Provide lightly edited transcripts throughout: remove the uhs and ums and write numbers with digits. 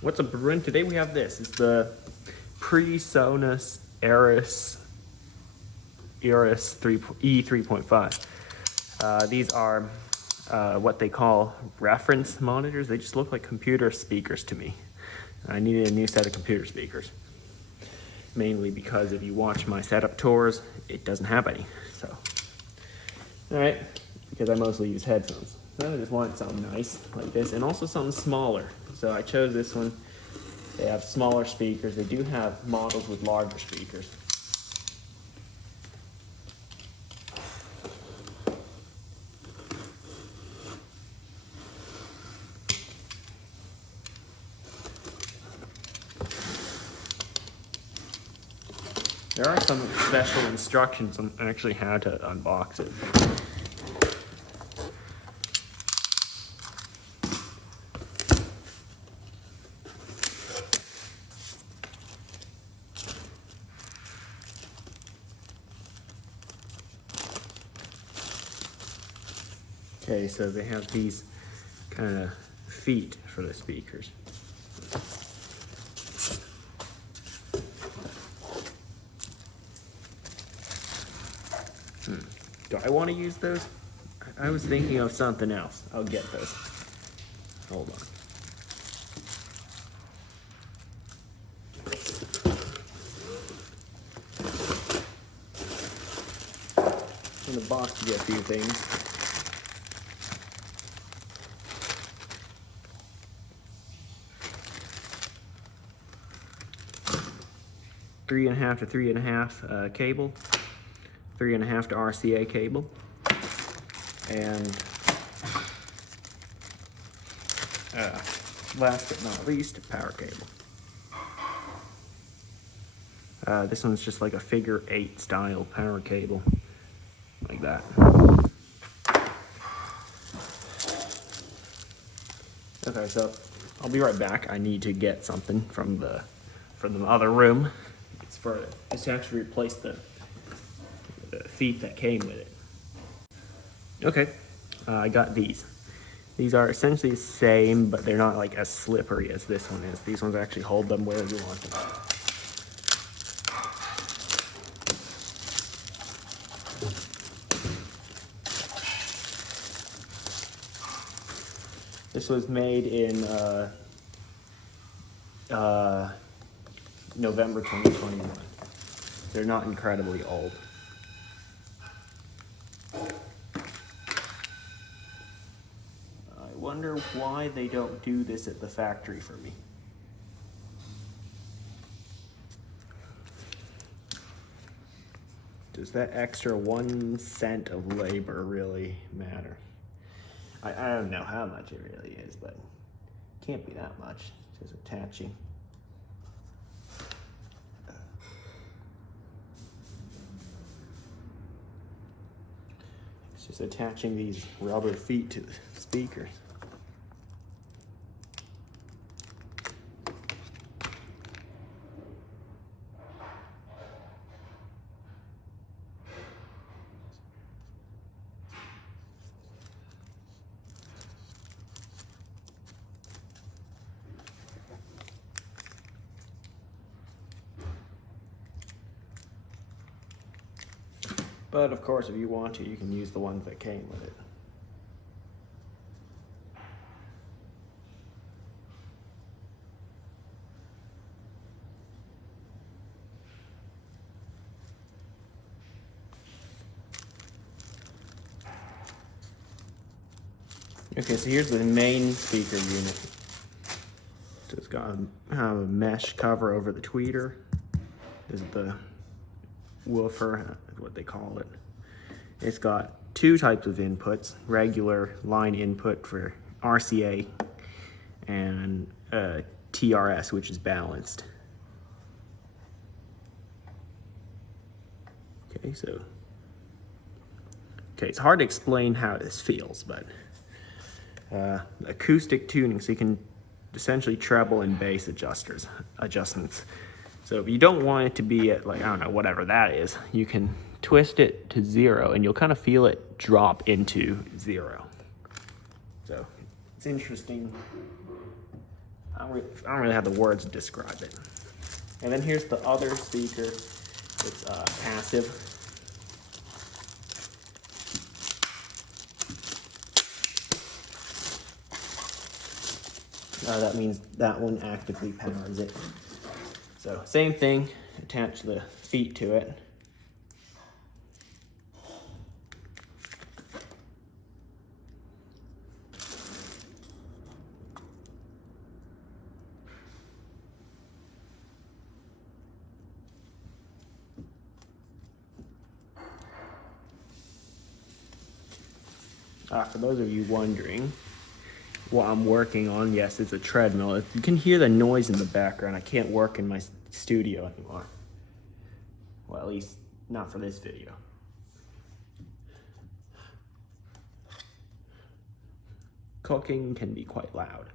What's up, everyone? Today we have this. It's the PreSonus Eris E3.5. These are what they call reference monitors. They just look like computer speakers to me. I needed a new set of computer speakers. Mainly because if you watch my setup tours, it doesn't have any. So, alright, because I mostly use headphones. So I just wanted something nice like this, and also something smaller. So I chose this one. They have smaller speakers. They do have models with larger speakers. There are some special instructions on actually how to unbox it. Okay, so they have these kind of feet for the speakers. Do I want to use those? I was thinking of something else. I'll get those. Hold on. In the box you get a few things. Three and a half to 3.5 cable. 3.5 to RCA cable, and last but not least, power cable. This one's just like a figure 8 style power cable, like that. Okay, so I'll be right back. I need to get something from the other room. It's to actually replace the feet that came with it. Okay, I got these. These are essentially the same, but they're not like as slippery as this one is. These ones actually hold them where you want them. This was made in November 2021. They're not incredibly old. I wonder why they don't do this at the factory for me. Does that extra 1 cent of labor really matter? I don't know how much it really is, but it can't be that much. Just attaching. It's just attaching these rubber feet to the speakers. But of course, if you want to, you can use the ones that came with it. Okay, so here's the main speaker unit. So it's got a mesh cover over the tweeter. This is the woofer, is what they call it. It's got 2 types of inputs: regular line input for RCA and TRS, which is balanced. Okay, it's hard to explain how this feels, but acoustic tuning, so you can essentially treble and bass adjustments. So if you don't want it to be at, like, I don't know, whatever that is, you can twist it to 0 and you'll kind of feel it drop into 0. So it's interesting I don't really have the words to describe it. And then here's the other speaker. It's passive. That means that one actively powers it. So same thing, attach the feet to it. For those of you wondering what I'm working on, yes, it's a treadmill. You can hear the noise in the background. I can't work in my studio anymore. Well, at least not for this video. Cooking can be quite loud.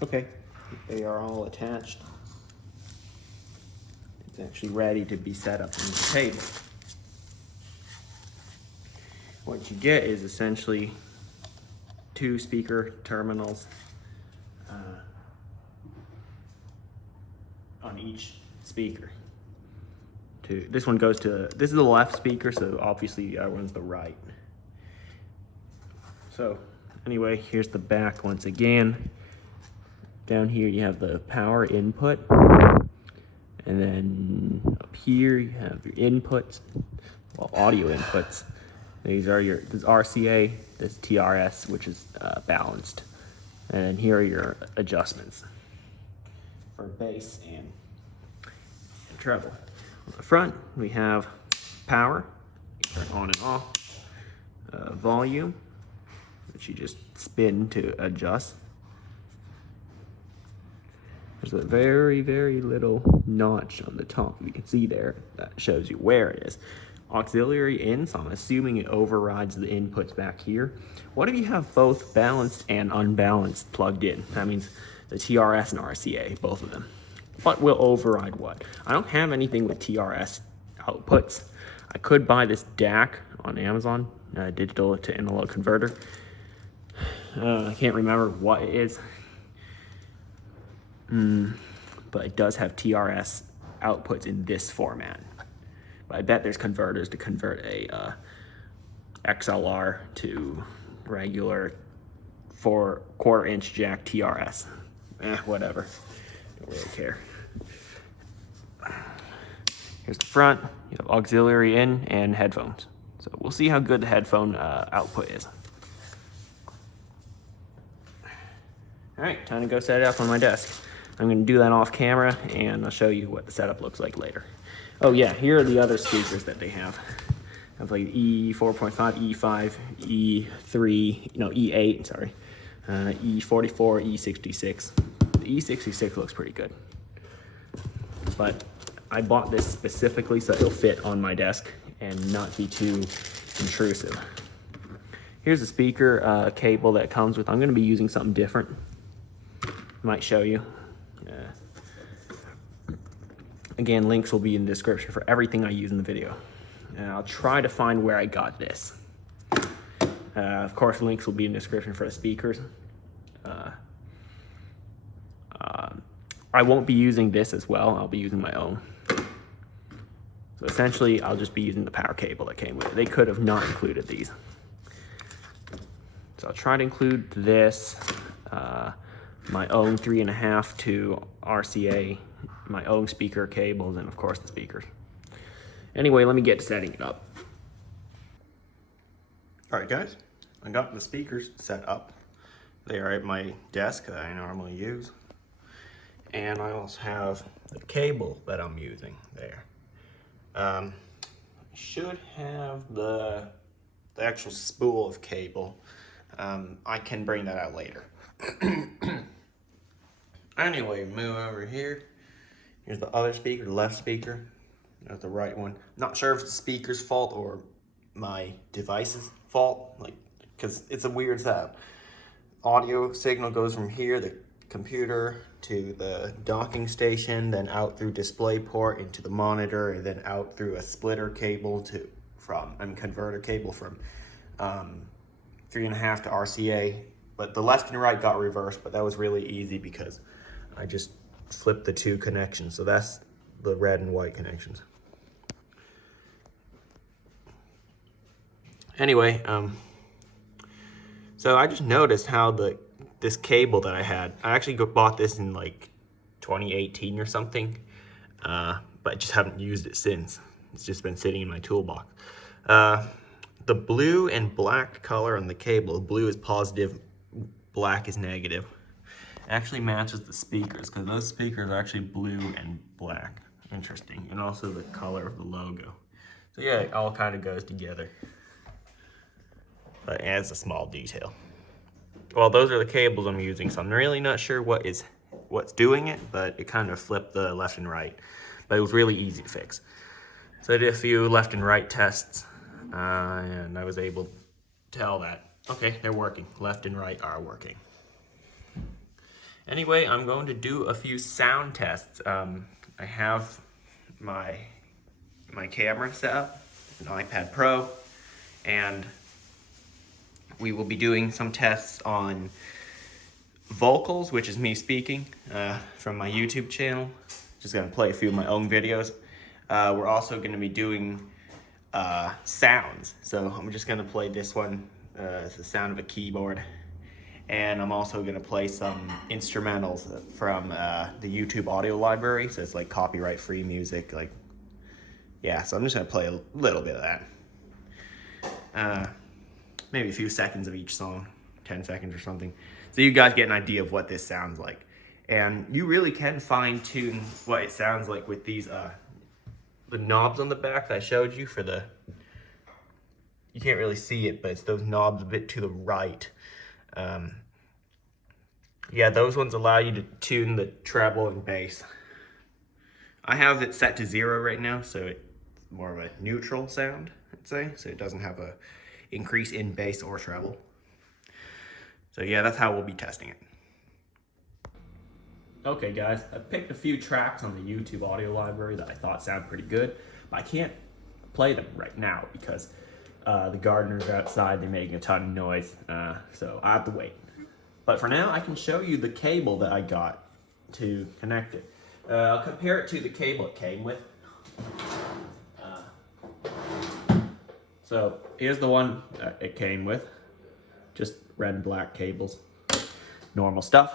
Okay, they are all attached. It's actually ready to be set up on the table. What you get is essentially 2 speaker terminals on each speaker. This one goes to, this is the left speaker, so obviously the other one's the right. So anyway, here's the back once again. Down here you have the power input, and then up here you have your inputs, well, audio inputs. These are your, this RCA, this TRS, which is balanced, and here are your adjustments for bass and treble. On the front we have power, you turn on and off, volume, which you just spin to adjust. There's a very, very little notch on the top. You can see there, that shows you where it is. Auxiliary in, so I'm assuming it overrides the inputs back here. What if you have both balanced and unbalanced plugged in? That means the TRS and RCA, both of them. What will override what? I don't have anything with TRS outputs. I could buy this DAC on Amazon, digital to analog converter. I can't remember what it is. But it does have TRS outputs in this format. But I bet there's converters to convert a XLR to regular 4/4 inch jack TRS. Whatever. Don't really care. Here's the front. You have auxiliary in and headphones. So we'll see how good the headphone output is. All right, time to go set it up on my desk. I'm going to do that off camera, and I'll show you what the setup looks like later. Oh yeah, here are the other speakers that they have. I have like E4.5, E5, E3, no, E8, sorry, E44, E66. The E66 looks pretty good. But I bought this specifically so it'll fit on my desk and not be too intrusive. Here's the speaker cable that comes with. I'm going to be using something different. Might show you. Again, links will be in the description for everything I use in the video. And I'll try to find where I got this. Of course, links will be in the description for the speakers. I won't be using this as well. I'll be using my own. So essentially, I'll just be using the power cable that came with it. They could have not included these. So I'll try to include this, my own 3.5 to RCA, my own speaker cables, and of course the speakers. Anyway, let me get to setting it up. All right, guys, I got the speakers set up. They are at my desk that I normally use. And I also have the cable that I'm using there. I should have the the actual spool of cable. I can bring that out later. Anyway, move over here. Here's the other speaker, the left speaker. That's the right one. Not sure if it's the speaker's fault or my device's fault, like, because it's a weird setup. Audio signal goes from here, the computer, to the docking station, then out through display port into the monitor, and then out through a splitter cable converter cable from 3.5 to RCA. But the left and right got reversed, but that was really easy because I just flipped the two connections. So that's the red and white connections. Anyway, so I just noticed how this cable that I actually bought this in like 2018 or something, but I just haven't used it since. It's just been sitting in my toolbox. The blue and black color on the cable, blue is positive, black is negative. It actually matches the speakers because those speakers are actually blue and black. Interesting. And also the color of the logo. So yeah, it all kind of goes together. But it's a small detail. Well, those are the cables I'm using, so I'm really not sure what's doing it, but it kind of flipped the left and right. But it was really easy to fix. So I did a few left and right tests, and I was able to tell that, okay, they're working. Left and right are working. Anyway, I'm going to do a few sound tests. I have my camera set up, an iPad Pro, and we will be doing some tests on vocals, which is me speaking from my YouTube channel. Just gonna play a few of my own videos. We're also gonna be doing sounds. So I'm just gonna play this one. It's the sound of a keyboard. And I'm also gonna play some instrumentals from the YouTube audio library. So it's like copyright free music. Like, yeah, so I'm just gonna play a little bit of that. Maybe a few seconds of each song, 10 seconds or something. So you guys get an idea of what this sounds like. And you really can fine tune what it sounds like with these, the knobs on the back that I showed you for you can't really see it, but it's those knobs a bit to the right. Yeah, those ones allow you to tune the treble and bass. I have it set to 0 right now, so it's more of a neutral sound, I'd say. So it doesn't have a increase in bass or treble. So yeah, that's how we'll be testing it. Okay guys, I picked a few tracks on the YouTube audio library that I thought sound pretty good, but I can't play them right now because the gardeners are outside, they're making a ton of noise, so I have to wait. But for now, I can show you the cable that I got to connect it. I'll compare it to the cable it came with. So here's the one that it came with, just red and black cables, normal stuff.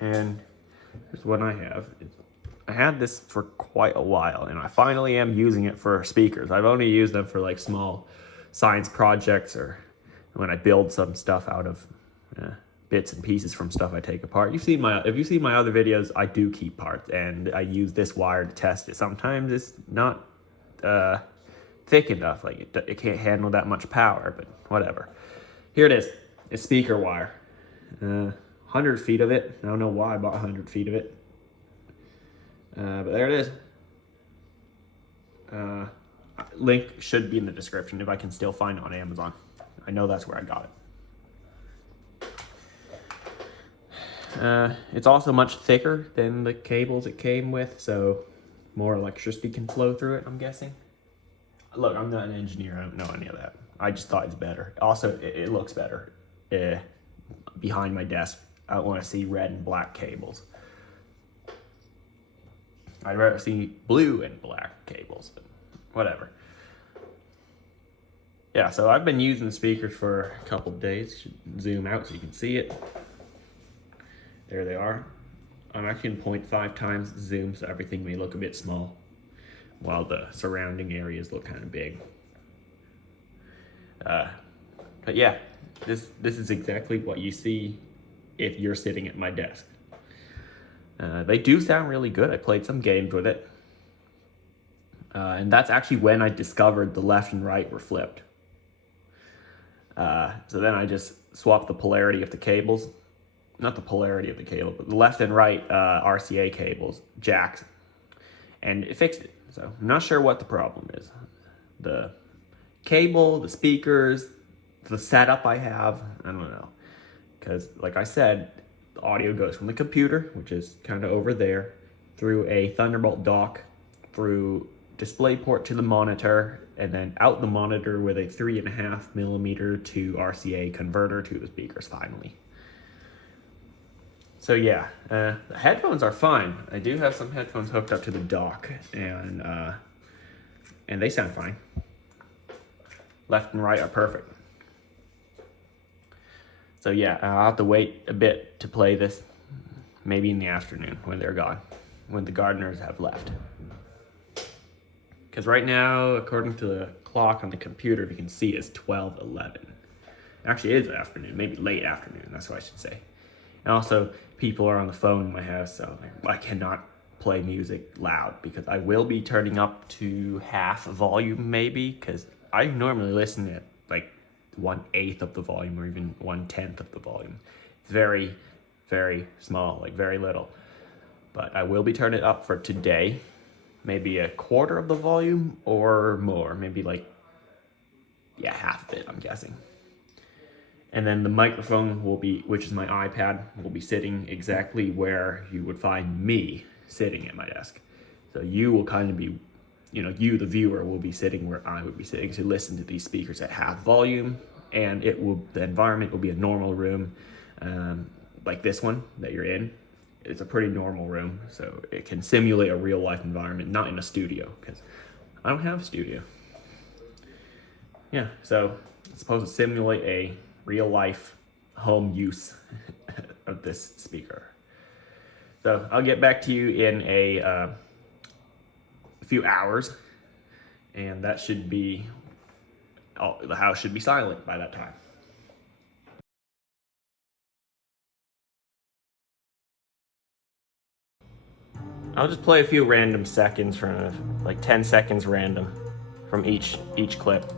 And here's one I have. I had this for quite a while, and I finally am using it for speakers. I've only used them for like small science projects or when I build some stuff out of bits and pieces from stuff I take apart. If you've seen my other videos, I do keep parts, and I use this wire to test it. Sometimes it's not thick enough, like it can't handle that much power, but whatever. Here it is. It's speaker wire. 100 feet of it. I don't know why I bought 100 feet of it. But there it is. Link should be in the description if I can still find it on Amazon. I know that's where I got it. It's also much thicker than the cables it came with, so more electricity can flow through it, I'm guessing. Look, I'm not an engineer, I don't know any of that. I just thought it's better. Also, it looks better behind my desk. I don't want to see red and black cables. I'd rather see blue and black cables, but whatever. Yeah, so I've been using the speakers for a couple of days. Should zoom out so you can see it. There they are. I'm actually in 0.5 times zoom, so everything may look a bit small, while the surrounding areas look kind of big. But yeah, this is exactly what you see if you're sitting at my desk. They do sound really good. I played some games with it. And that's actually when I discovered the left and right were flipped. So then I just swapped the polarity of the cables, not the polarity of the cable, but the left and right RCA cables, jacks, and it fixed it. So I'm not sure what the problem is. The cable, the speakers, the setup I have, I don't know. Because like I said, the audio goes from the computer, which is kind of over there, through a Thunderbolt dock, through DisplayPort to the monitor, and then out the monitor with a 3.5mm to RCA converter to the speakers finally. So yeah, the headphones are fine. I do have some headphones hooked up to the dock, and they sound fine. Left and right are perfect. So yeah, I'll have to wait a bit to play this, maybe in the afternoon when they're gone, when the gardeners have left. Because right now, according to the clock on the computer, you can see it's 12:11. Actually, it is afternoon, maybe late afternoon, that's what I should say. And also, people are on the phone in my house, so I cannot play music loud because I will be turning up to half volume maybe, because I normally listen at like 1/8 of the volume or even 1/10 of the volume. It's very, very small, like very little. But I will be turning it up for today, maybe 1/4 of the volume or more, maybe like, yeah, half of it, I'm guessing. And then the microphone will be, which is my iPad, will be sitting exactly where you would find me sitting at my desk. So you will kind of be, you, the viewer, will be sitting where I would be sitting to listen to these speakers at half volume, and the environment will be a normal room, like this one that you're in. It's a pretty normal room, so it can simulate a real life environment, not in a studio, because I don't have a studio. Yeah, so it's supposed to simulate a real life home use of this speaker. So I'll get back to you in a few hours, and that should be, the house should be silent by that time. I'll just play a few random seconds from, like 10 seconds random from each clip.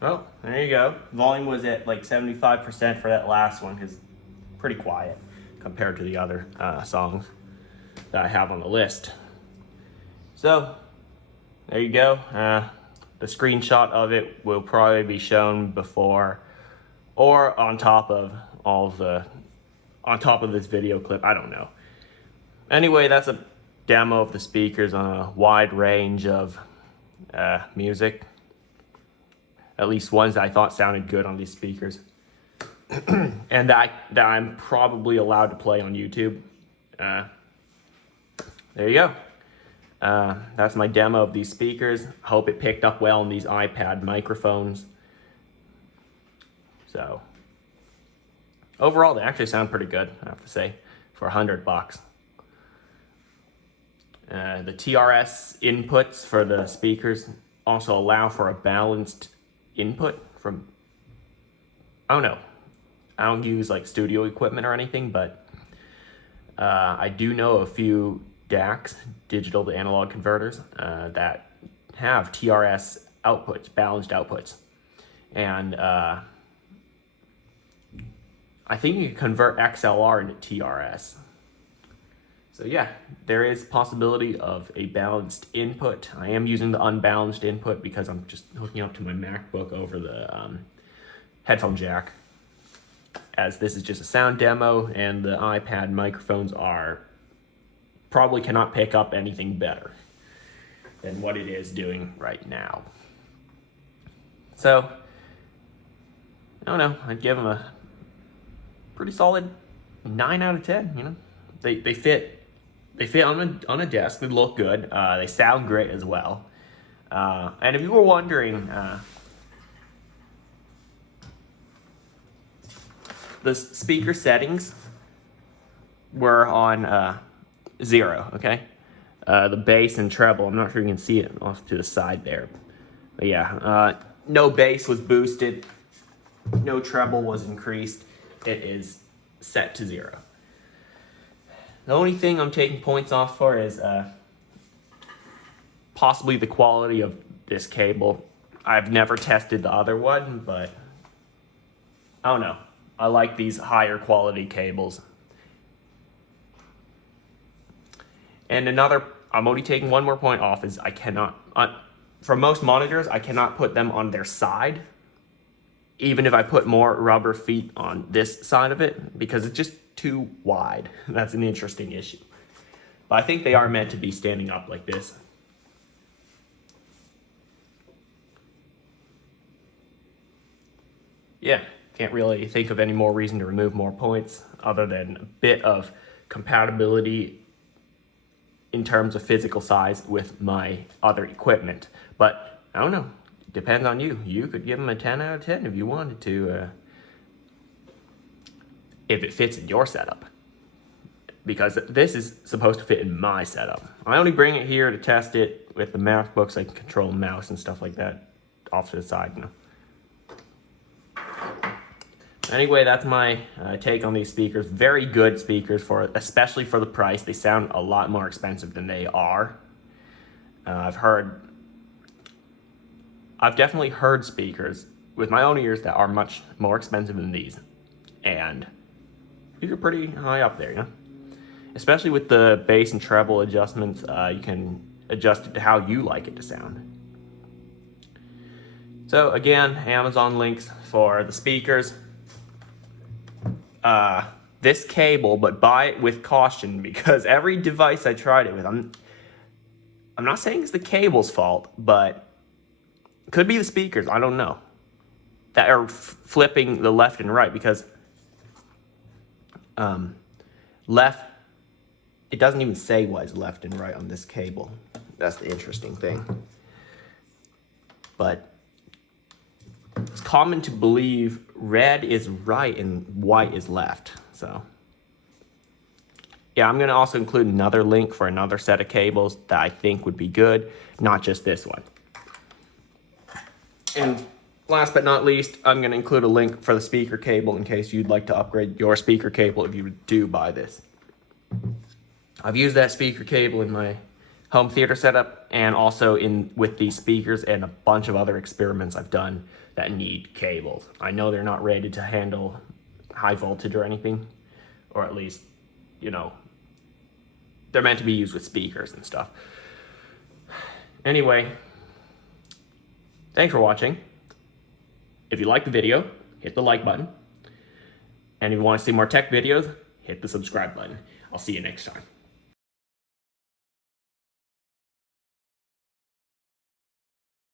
Well, there you go. Volume was at like 75% for that last one, because pretty quiet compared to the other songs that I have on the list. So there you go. The screenshot of it will probably be shown before or on top of this video clip. I don't know. Anyway, that's a demo of the speakers on a wide range of music. At least ones that I thought sounded good on these speakers. And that I'm probably allowed to play on YouTube. There you go. That's my demo of these speakers. Hope it picked up well on these iPad microphones. So, overall, they actually sound pretty good, I have to say, for $100. The TRS inputs for the speakers also allow for a balanced input from, I don't know, I don't use like studio equipment or anything, but I do know a few DACs, digital to analog converters, that have TRS outputs, balanced outputs. And I think you can convert XLR into TRS. So yeah, there is possibility of a balanced input. I am using the unbalanced input because I'm just hooking up to my MacBook over the headphone jack, as this is just a sound demo and the iPad microphones probably cannot pick up anything better than what it is doing right now. So, I don't know, I'd give them a pretty solid 9 out of 10, you know? They fit on a desk, they look good, they sound great as well. And if you were wondering, the speaker settings were on 0, okay? The bass and treble, I'm not sure you can see it off to the side there. But yeah, no bass was boosted, no treble was increased. It is set to 0. The only thing I'm taking points off for is possibly the quality of this cable. I've never tested the other one, but I don't know. I like these higher quality cables. And I'm only taking one more point off, is I cannot, for most monitors, I cannot put them on their side, even if I put more rubber feet on this side of it, because it's just too wide. That's an interesting issue. But I think they are meant to be standing up like this. Yeah, can't really think of any more reason to remove more points other than a bit of compatibility in terms of physical size with my other equipment. But I don't know, it depends on you. You could give them a 10 out of 10 if you wanted to, if it fits in your setup. Because this is supposed to fit in my setup. I only bring it here to test it with the MacBook so I can control the mouse and stuff like that off to the side, you know. Anyway, that's my take on these speakers. Very good speakers, especially for the price. They sound a lot more expensive than they are. I've definitely heard speakers with my own ears that are much more expensive than these. And these are pretty high up there, you know? Especially with the bass and treble adjustments, you can adjust it to how you like it to sound. So again, Amazon links for the speakers. This cable, but buy it with caution, because every device I tried it with, I'm not saying it's the cable's fault, but it could be the speakers, I don't know, that are flipping the left and right, because left, it doesn't even say what is left and right on this cable. That's the interesting thing. But it's common to believe red is right and white is left. So yeah, I'm going to also include another link for another set of cables that I think would be good, not just this one. And last but not least, I'm going to include a link for the speaker cable in case you'd like to upgrade your speaker cable if you do buy this. I've used that speaker cable in my home theater setup, and also with these speakers and a bunch of other experiments I've done that need cables. I know they're not rated to handle high voltage or anything, or at least, you know, they're meant to be used with speakers and stuff. Anyway, thanks for watching. If you like the video, hit the like button. And if you want to see more tech videos, hit the subscribe button. I'll see you next time.